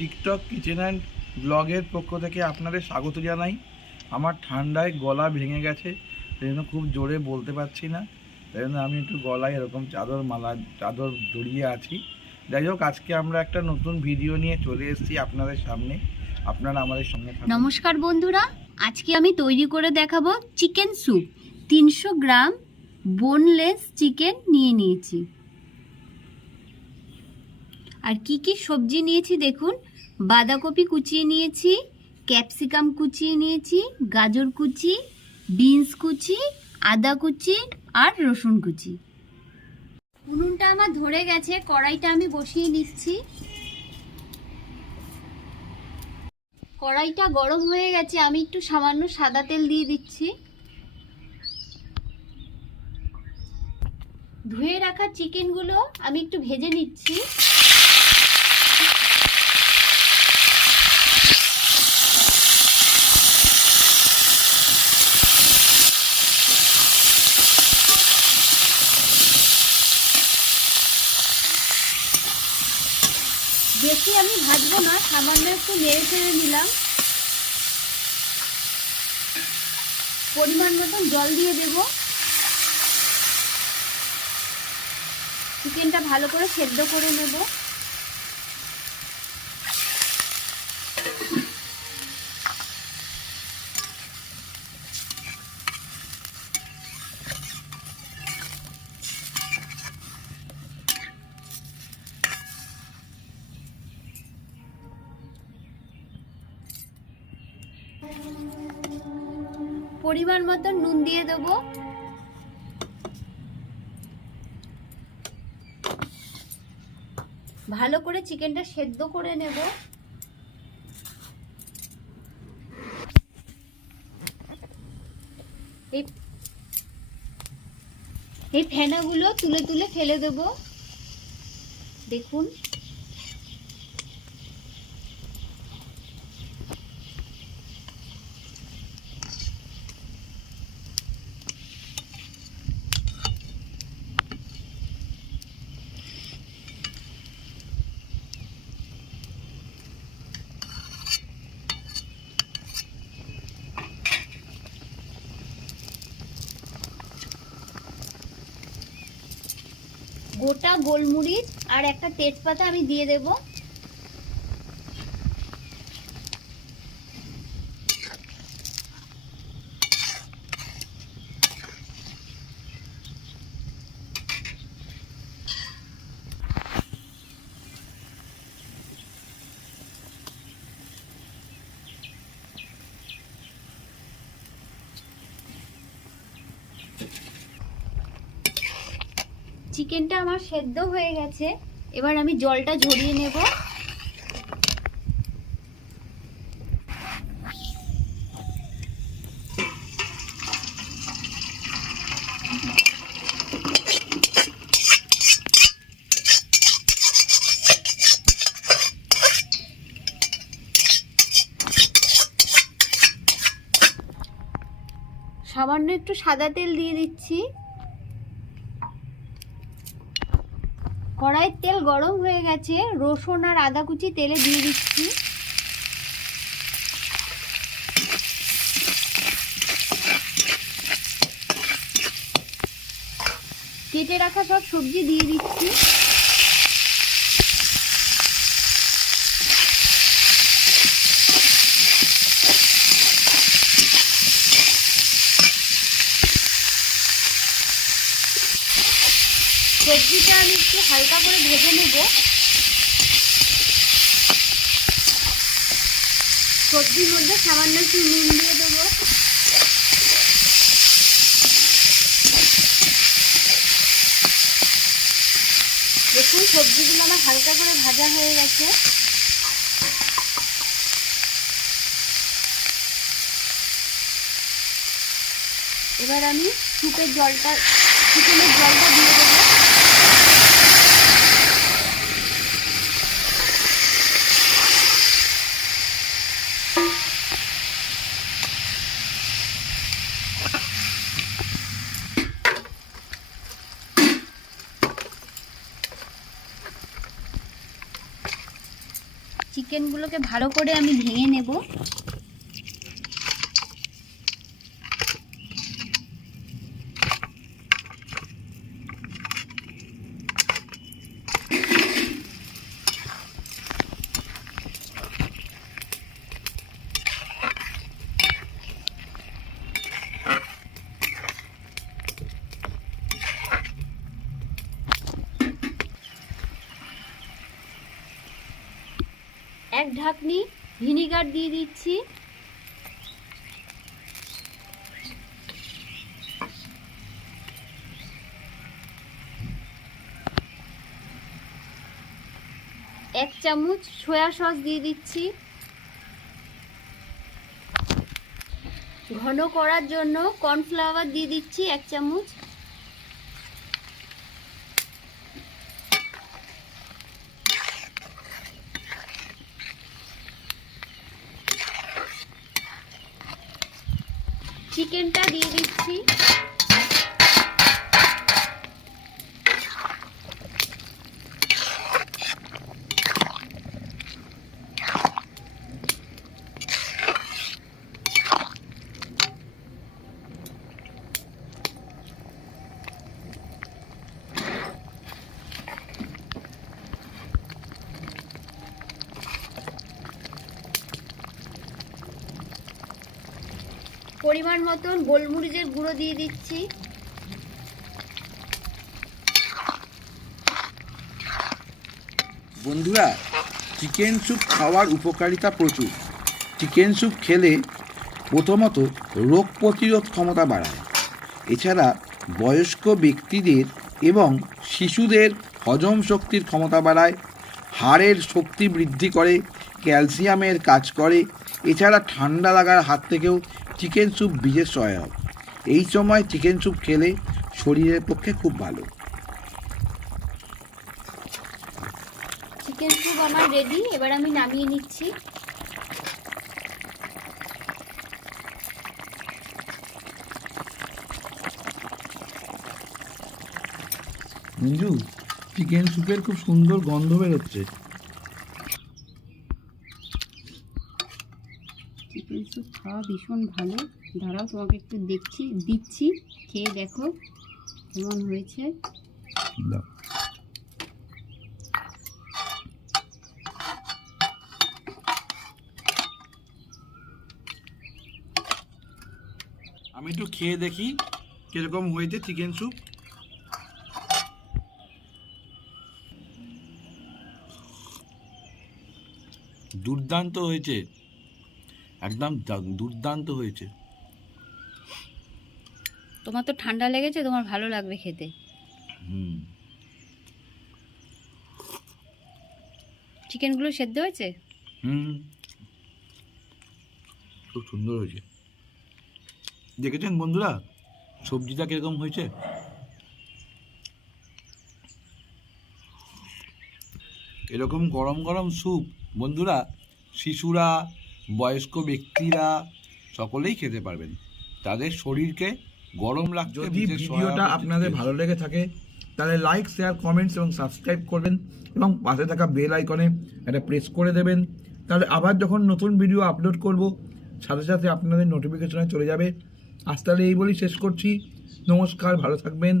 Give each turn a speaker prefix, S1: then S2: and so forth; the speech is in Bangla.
S1: টিকটক কিচেন অ্যান্ড ব্লগের পক্ষ থেকে আপনাদের স্বাগত জানাই। আমার ঠান্ডায় গলা ভেঙে গেছে সেই জন্য খুব জোরে বলতে পারছি না। তাই জন্য আমি একটু গলায় এরকম চাদর মালা, চাদর জড়িয়ে আছি। যাই হোক, আজকে আমরা একটা নতুন ভিডিও নিয়ে চলে এসেছি আপনাদের সামনে। আপনারা আমাদের সঙ্গে
S2: নমস্কার বন্ধুরা, আজকে আমি তৈরি করে দেখাবো চিকেন স্যুপ। তিনশো গ্রাম বোনলেস চিকেন নিয়ে নিয়েছি। আর কি কি সবজি নিয়েছি দেখুন। বাঁধাকপি কুচিয়ে নিয়েছি, ক্যাপসিকাম কুচিয়ে নিয়েছি, গাজর কুচি, বিনস কুচি, আদা কুচি আর রসুন কুচি। উনুনটা আমার ধরে গেছে, কড়াইটা আমি বসিয়ে নিচ্ছি। কড়াইটা গরম হয়ে গেছে, আমি একটু সামান্য সাদা তেল দিয়ে দিচ্ছি। ধুয়ে রাখা চিকেনগুলো আমি একটু ভেজে নিচ্ছি। আমি ভাজবো না, সামান্য একটু নেড়ে চেড়ে নিলাম। পরিমাণ মতন জল দিয়ে দেব। চিকেনটা ভালো করে সেদ্ধ করে নেব। পরিমাণ মতো নুন দিয়ে দেবো। ভালো করে চিকেনটা সেদ্ধ করে নেব। এই ফেনাগুলো তুলে তুলে ফেলে দেব। দেখুন। গোটা গোলমরিচ আর একটা তেজপাতা আমি দিয়ে দেব। চিকেনটা আমার সেদ্ধ হয়ে গেছে। এবার আমি জলটা ঝরিয়ে নেব। সামান্য একটু সাদা তেল দিয়ে দিচ্ছি। কড়াইয়ের তেল গরম হয়ে গেছে, রসুন আর আদা কুচি তেলে দিয়ে দিচ্ছি। কেটে রাখা সব সবজি দিয়ে দিচ্ছি। সবজিটা আমি একটু হালকা করে ভেজে নেব। সবজির মধ্যে সামান্য একটু নুন দিয়ে দেবো। দেখুন, সবজিগুলো আমার হালকা করে ভাজা হয়ে গেছে। এবার আমি সুপের জলটা চিকেনের জলটা দিয়ে দেবো। চিকেনগুলোকে ভালো করে আমি ভেঙে নেব। ঢাকনি, ভিনিগার দিয়ে দিচ্ছি। এক চামচ সয়া সস দিয়ে দিচ্ছি। ঘন করার জন্য কর্নফ্লাওয়ার দিয়ে দিচ্ছি এক চামচ। চিকেনটা দিয়ে দিচ্ছি। পরিমাণ মতন গোলমরিচের গুঁড়ো দিয়ে দিচ্ছি।
S1: বন্ধুরা চিকেন স্যুপ খাওয়ার উপকারিতা প্রচুর। চিকেন স্যুপ খেলে প্রথমত রোগ প্রতিরোধ ক্ষমতা বাড়ায়। এছাড়া বয়স্ক ব্যক্তিদের এবং শিশুদের হজম শক্তির ক্ষমতা বাড়ায়, হাড়ের শক্তি বৃদ্ধি করে, ক্যালসিয়ামের কাজ করে, এছাড়া ঠান্ডা লাগার হাত থেকেও চিকেন স্যুপ বিশেষ সহায়ক। এই সময় চিকেন স্যুপ খেলে শরীরের পক্ষে খুব ভালো।
S2: চিকেন স্যুপ আমার রেডি এবার আমি নামিয়ে নিচ্ছি।
S1: মঞ্জু চিকেন স্যুপের খুব সুন্দর গন্ধ বেরোচ্ছে।
S2: চিকেন স্যুপ খাওয়া ভীষণ ভালো। দাঁড়াও তোমাকে একটু দেখছি, দিচ্ছি। খেয়ে দেখো কেমন হয়েছে।
S1: আমি একটু খেয়ে দেখি কীরকম হয়েছে চিকেন স্যুপ। দুর্দান্ত হয়েছে। একদম দুর্দান্ত হয়েছে।
S2: তোমার তো ঠান্ডা লেগেছে তোমার ভালো লাগবে খেতে।
S1: হুম।
S2: চিকেনগুলো সেদ্ধ হয়েছে?
S1: হুম। খুব সুন্দর হয়েছে। দেখেছেন বন্ধুরা সবজিটা কীরকম হয়েছে? এরকম গরম গরম স্যুপ। বন্ধুরা শিশুরা বয়স্ক ব্যক্তিরা সকলেই খেতে পারবেন। তাদের শরীরকে গরম রাখতে
S3: যদি ভিডিওটা আপনাদের ভালো লেগে থাকে তাহলে লাইক শেয়ার কমেন্টস এবং সাবস্ক্রাইব করবেন এবং পাশে থাকা বেল আইকনে একটা প্রেস করে দেবেন। তাহলে আবার যখন নতুন ভিডিও আপলোড করব সাথে সাথে আপনাদের নোটিফিকেশনে চলে যাবে। আজ তাহলে এই বলেই শেষ করছি। নমস্কার ভালো থাকবেন।